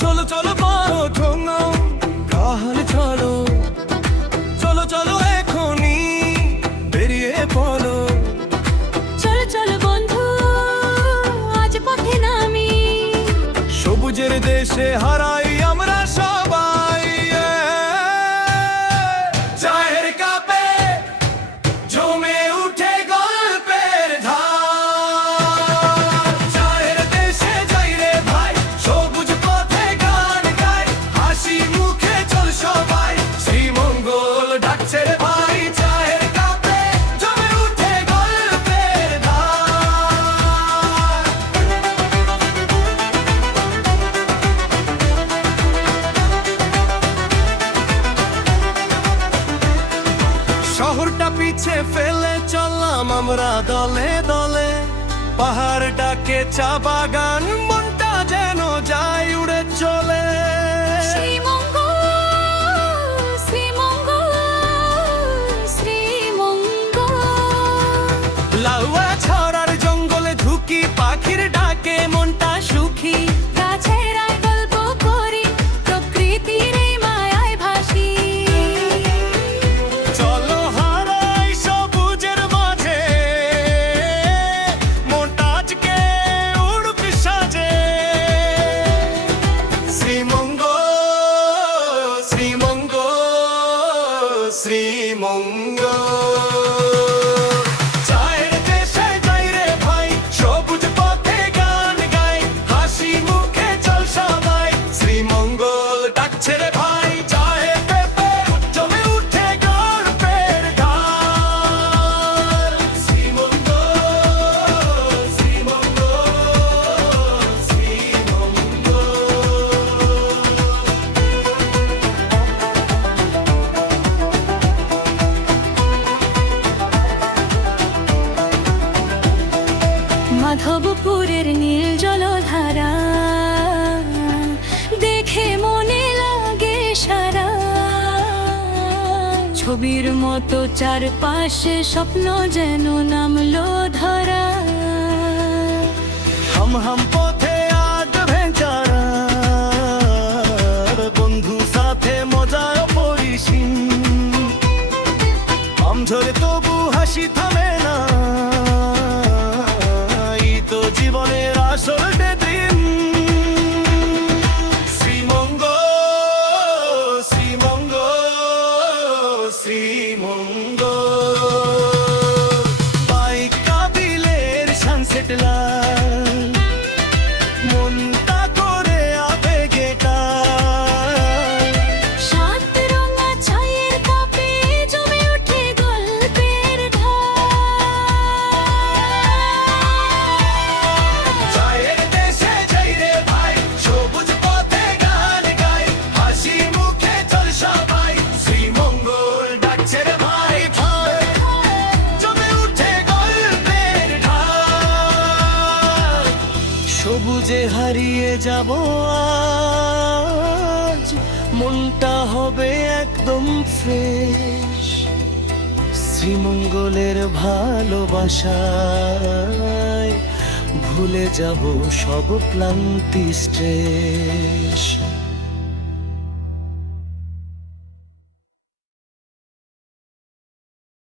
চলো চলো বড় ঠোঙা কাহাল চলো, চলো চলো এখনি বেরিয়ে পড়ো। চলো চলো বন্ধু আজ পথে নামি, সবুজের দেশে হারাই আমরা সবাই। চায়ের কাপে জমে উঠে গল্পের ধার, চায়ের দেশে যাই রে ভাই, সবুজ পথে গান গাই, হাসি মুখে চল সবাই, শ্রীমঙ্গল ডাকছে রে ভাই। চায়ের কাপে জমে উঠে গল্পের ধার। শহরটা পিছে ফেলে চললাম আমরা দলে দলে, পাহাড় ডাকে চা বাগান, মনটা যেন যায় উড়ে চলে। শ্রীমঙ্গল শ্রীমঙ্গল শ্রীমঙ্গল। লাউয়া ছড়ার জঙ্গলে ঢুকি, পাখির ডাকে মনটা সুখী, গাছের আয় গল্প করি, প্রকৃতির এই মায়ায় ভাসি। চলো হারাই সবুজের মাঝে, মনটা আজকে উড়ুক সাজে। শ্রীমঙ্গল শ্রীমঙ্গল শ্রীমঙ্গল। চায়ের দেশে যাই রে ভাই, সবুজ পথে গান গাই, হাসি মুখে চল সবাই, শ্রীমঙ্গল ডাকছে রে ভাই। চায়ের পেপে জমে উঠে গল্পের ধার, শ্রীমঙ্গল শ্রীমঙ্গল শ্রীমঙ্গল। মাধবপুরের নীল জলধারা দেখে মনে লাগে সারা, ছবির মতো চারপাশে স্বপ্ন যেন নামলো ধরা। হাম হাম পথে অ্যাডভেঞ্চার, বন্ধু সাথে মজার পরিসীম, আম ঝরে তবু হাসি থামে না, এই তো জীবনের আসল ড্রিম। শ্রীমঙ্গল শ্রীমঙ্গল শ্রীমঙ্গল। বাইক কাবিলের সানসেট লাল, মনটা করে আবেগে টাল। সাত রঙা চায়ের কাপে জমে ওঠে গল্পের ধার। চায়ের দেশে যাই রে ভাই, সবুজ পথে গান গাই, হাসি মুখে চল সবাই, শ্রীমঙ্গল ডাকছে রে ভাই। জমে উঠে গল্পের ঢাল, সবুজে হারিয়ে যাব আজ, মনটা হবে একদম ফ্রেশ, শ্রীমঙ্গলের ভালোবাসায় ভুলে যাব সব ক্লান্তি স্ট্রেস।